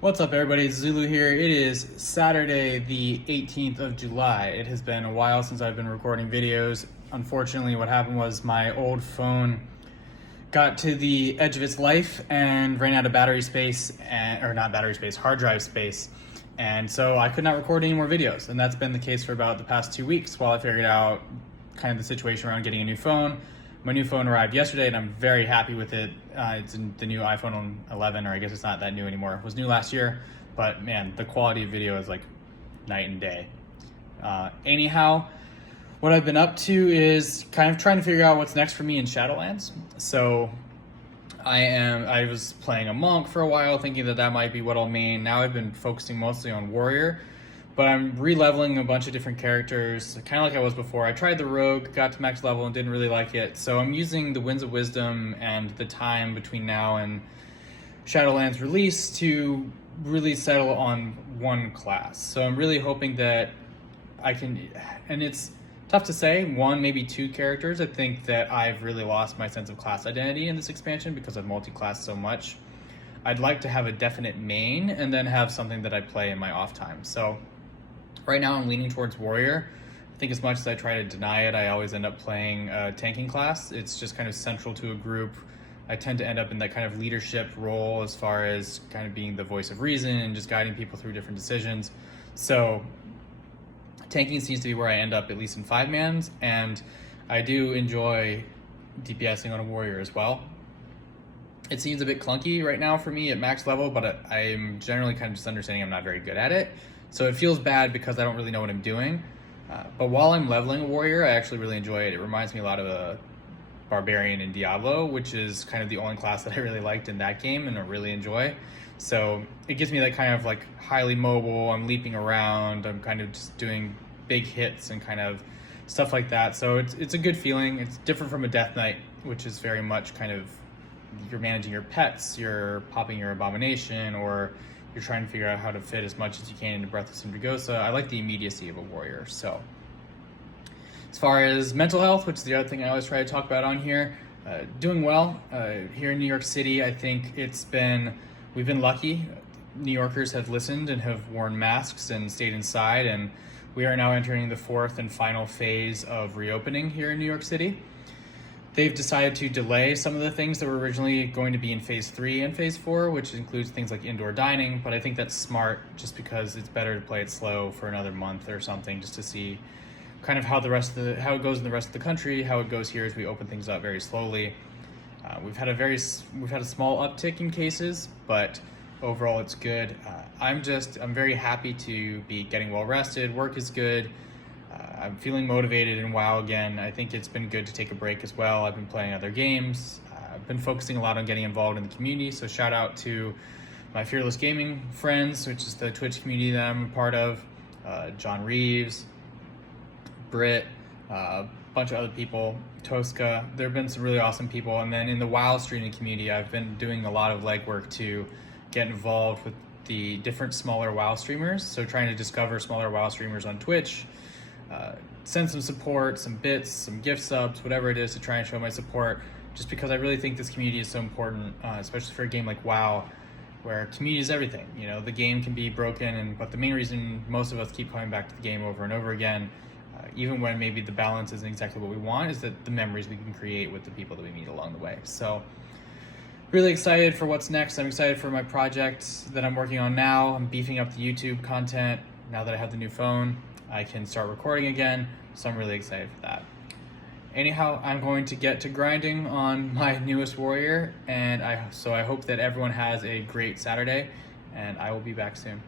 What's up, everybody? It's Zulu here. It is Saturday, the 18th of July. It has been a while since I've been recording videos. Unfortunately, what happened was my old phone got to the edge of its life and ran out of battery space, or not battery space, hard drive space. And so I could not record any more videos. And that's been the case for about the past 2 weeks while I figured out kind of the situation around getting a new phone. My new phone arrived yesterday and I'm very happy with it. It's in the new iPhone 11, or I guess it's not that new anymore. It was new last year, but man, the quality of video is like night and day. Anyhow, what I've been up to is kind of trying to figure out what's next for me in Shadowlands. So I was playing a monk for a while, thinking that might be what I'll main. Now I've been focusing mostly on warrior, but I'm re-leveling a bunch of different characters, kind of like I was before. I tried the rogue, got to max level and didn't really like it. So I'm using the Winds of Wisdom and the time between now and Shadowlands release to really settle on one class. So I'm really hoping that I can, and it's tough to say, one, maybe two characters. I think that I've really lost my sense of class identity in this expansion because I've multi-classed so much. I'd like to have a definite main and then have something that I play in my off time. So right now I'm leaning towards warrior. I think as much as I try to deny it, I always end up playing a tanking class. It's just kind of central to a group. I tend to end up in that kind of leadership role as far as kind of being the voice of reason and just guiding people through different decisions. So tanking seems to be where I end up, at least in 5-mans, and I do enjoy DPSing on a warrior as well. It seems a bit clunky right now for me at max level, but I'm generally kind of just understanding I'm not very good at it. So it feels bad because I don't really know what I'm doing. But while I'm leveling a warrior, I actually really enjoy it. It reminds me a lot of a barbarian in Diablo, which is kind of the only class that I really liked in that game and I really enjoy. So it gives me that kind of like highly mobile, I'm leaping around, I'm kind of just doing big hits and kind of stuff like that. So it's a good feeling. It's different from a Death Knight, which is very much kind of, you're managing your pets, you're popping your abomination, or you're trying to figure out how to fit as much as you can into Breathless and Dragosa. I like the immediacy of a warrior. So as far as mental health, which is the other thing I always try to talk about on here, doing well. Here in New York City, I think we've been lucky. New Yorkers have listened and have worn masks and stayed inside, and we are now entering the fourth and final phase of reopening here in New York City. They've decided to delay some of the things that were originally going to be in phase 3 and phase 4, which includes things like indoor dining, but I think that's smart just because it's better to play it slow for another month or something, just to see kind of how it goes in the rest of the country, how it goes here as we open things up very slowly. We've had a small uptick in cases, but overall it's good. I'm very happy to be getting well rested. Work is good. I'm feeling motivated in WoW again. I think it's been good to take a break as well. I've been playing other games. I've been focusing a lot on getting involved in the community. So shout out to my Fearless Gaming friends, which is the Twitch community that I'm a part of. John Reeves, Britt, a bunch of other people, Tosca. There have been some really awesome people. And then in the WoW streaming community, I've been doing a lot of legwork to get involved with the different smaller WoW streamers. So trying to discover smaller WoW streamers on Twitch, send some support, some bits, some gift subs, whatever it is, to try and show my support, just because I really think this community is so important, especially for a game like WoW, where community is everything. You know, the game can be broken, but the main reason most of us keep coming back to the game over and over again, even when maybe the balance isn't exactly what we want, is that the memories we can create with the people that we meet along the way. So really excited for what's next. I'm excited for my project that I'm working on now. I'm beefing up the YouTube content. Now that I have the new phone, I can start recording again, so I'm really excited for that. Anyhow, I'm going to get to grinding on my newest warrior, and I hope that everyone has a great Saturday, and I will be back soon.